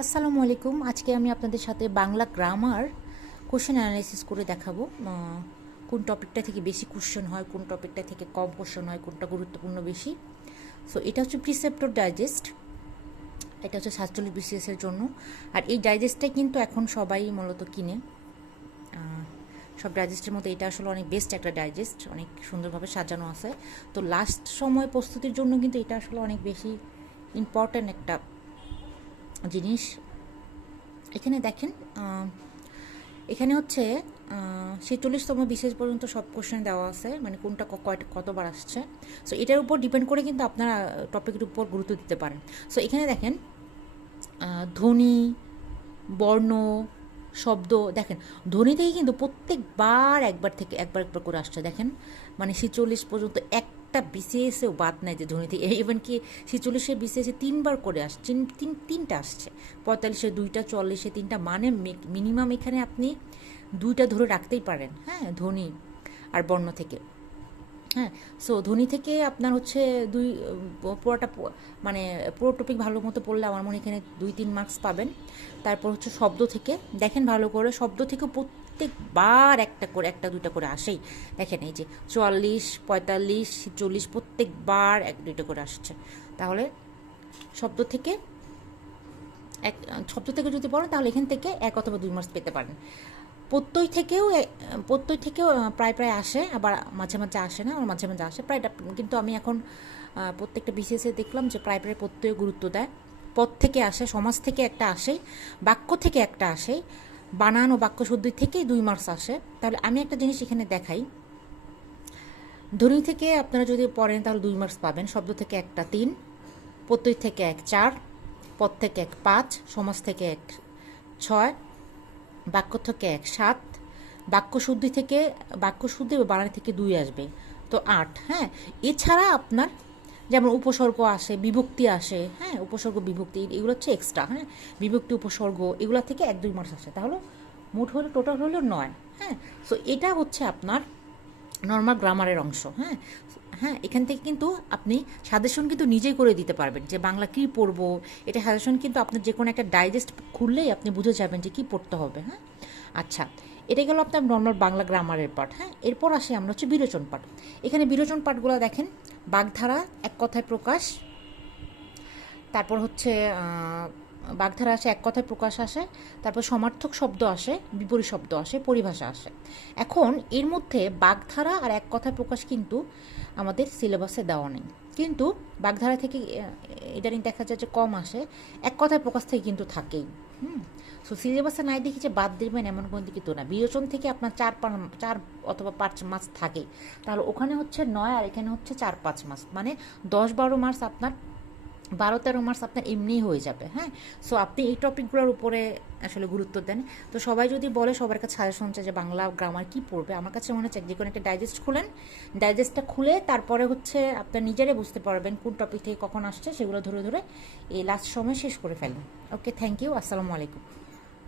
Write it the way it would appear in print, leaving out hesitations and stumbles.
আসসালামু আলাইকুম। আজকে আমি আপনাদের সাথে বাংলা গ্রামার কোশ্চেন অ্যানালাইসিস করে দেখাবো। কোন টপিকটা থেকে বেশি কোশ্চেন হয়, কোন টপিকটা থেকে কম কোশ্চেন হয়, কোনটা গুরুত্বপূর্ণ বেশি। সো এটা হচ্ছে প্রিসেপ্টর ডাইজেস্ট, এটা হচ্ছে 47 বিসিএসের জন্য। আর এই ডাইজেস্টটাই কিন্তু এখন সবাই মূলত কিনে। সব ডাইজেস্টের মধ্যে এটা আসলে অনেক বেস্ট একটা ডাইজেস্ট, অনেক সুন্দরভাবে সাজানো আছে। তো লাস্ট সময় প্রস্তুতির জন্য কিন্তু এটা আসলে অনেক বেশি ইম্পর্ট্যান্ট একটা জিনিস। এখানে দেখেন, এখানে হচ্ছে 46তম বিশেষ পর্যন্ত সব কোশ্চেন দেওয়া আছে, মানে কোনটা কতবার আসছে। সো এটার উপর ডিপেন্ড করে কিন্তু আপনারা টপিকের উপর গুরুত্ব দিতে পারেন। সো এখানে দেখেন, ধ্বনি, বর্ণ, শব্দ, দেখেন ধ্বনি থেকে কিন্তু প্রত্যেকবার একবার করে আসছে। দেখেন মানে 46 পর্যন্ত একটা বিসিএসেও বাদ নাই যে ধ্বনি থেকে। ইভেন কি 46-এ বিসিএসে 3বার করে আসছে, তিনটা আসছে, 45-এ 2টা, 44-এ 3টা, মানে মিনিমাম এখানে আপনি 2টা ধরে রাখতেই পারেন, হ্যাঁ, ধ্বনি আর বর্ণ থেকে। হ্যাঁ, সো ধ্বনি থেকে আপনার হচ্ছে পুরোটা মানে পুরো টপিক ভালো মতো পড়লে আমার মনে এখানে 2-3 মার্কস পাবেন। তারপর হচ্ছে শব্দ থেকে, দেখেন ভালো করে, শব্দ থেকে প্রত্যেকবার একটা দুইটা করে আসেই। দেখেন এই যে 44, 45, 46 প্রত্যেকবার 1-2টা করে আসছে। তাহলে শব্দ থেকে শব্দ থেকে যদি পড়েন তাহলে এখান থেকে 1 অথবা 2 মার্কস পেতে পারেন। প্রত্যয় থেকেও প্রায় প্রায় আসে, আবার মাঝে মাঝে আসে না, আমার মাঝে মাঝে আসে প্রায়টা। কিন্তু আমি এখন প্রত্যেকটা বিসিএসে দেখলাম যে প্রায় প্রায় প্রত্যয় গুরুত্ব দেয়। পদ থেকে আসে, সমাজ থেকে একটা আসে, বাক্য থেকে একটা আসে, বানান ও বাক্য শুদ্ধি থেকেই 2 মার্কস আসে। তাহলে আমি একটা জিনিস এখানে দেখাই, ধ্বনি থেকে আপনারা যদি পড়েন তাহলে 2 মার্কস পাবেন, শব্দ থেকে একটা 3, প্রত্যয় থেকে 1 4, পদ থেকে 1 5, সমাজ থেকে 1 6, বাক্য থেকে 1 7, বাক্য শুদ্ধি বা বানান থেকে 2 আসবে, তো 8। হ্যাঁ, এছাড়া আপনার যেমন উপসর্গ আসে, বিভক্তি আসে, হ্যাঁ, উপসর্গ বিভক্তি এগুলো হচ্ছে এক্সট্রা, হ্যাঁ, বিভক্তি উপসর্গ এগুলো থেকে 1-2 মার্কস আসে। তাহলে মোট হলো, টোটাল হলো 9। হ্যাঁ, সো এটা হচ্ছে আপনার নর্মাল গ্রামারের অংশ। হ্যাঁ, হ্যাঁ, এখান থেকে কিন্তু আপনি সাজেশন কিন্তু নিজেই করে দিতে পারবেন যে বাংলা কী পড়বো। এটা সাজেশন কিন্তু আপনার যে কোনো একটা ডাইজেস্ট খুললেই আপনি বুঝে যাবেন যে কী পড়তে হবে। হ্যাঁ, আচ্ছা, এটা গেল আপনার নর্মাল বাংলা গ্রামারের পার্ট। হ্যাঁ, এরপর আসি আমরা হচ্ছে বিরোচন পাঠ। এখানে বিরোচন পাঠগুলো দেখেন, বাগধারা, এক কথায় প্রকাশ, তারপর হচ্ছে বাগধারা আসে, এক কথায় প্রকাশ আসে, তারপর সমার্থক শব্দ আসে, বিপরীত শব্দ আসে, পরিভাষা আসে। এখন এর মধ্যে বাগধারা আর এক কথায় প্রকাশ কিন্তু আমাদের সিলেবাসে দেওয়া নেই, কিন্তু বাগধারা থেকে ইদানিং দেখা যায় যে কম আসে, এক কথায় প্রকাশ থেকে কিন্তু থাকেই। সো সিলেবাসে নাই দেখি যে বাদ দেবেন এমন কোনো দিকে তো না। বিরোচন থেকে আপনার 4 অথবা 5 মাস থাকে, তাহলে ওখানে হচ্ছে 9 আর এখানে হচ্ছে 4-5 মাস, মানে 10-12 মাস আপনার, 12-13 মার্কস আপনার এমনিই হয়ে যাবে। হ্যাঁ, সো আপনি এই টপিকগুলোর উপরে আসলে গুরুত্ব দেন। তো সবাই যদি বলে, সবার কাছে সাজেশন চায় যে বাংলা গ্রামার কী পড়বে, আমার কাছে মনে হচ্ছে যে কোনো একটা ডাইজেস্ট খুলেন, ডাইজেস্টটা খুলে তারপরে হচ্ছে আপনার নিজেরাই বুঝতে পারবেন কোন টপিক থেকে কখন আসছে, সেগুলো ধরে ধরে এই লাস্ট সময় শেষ করে ফেলেন। ওকে, থ্যাংক ইউ, আসসালামু আলাইকুম।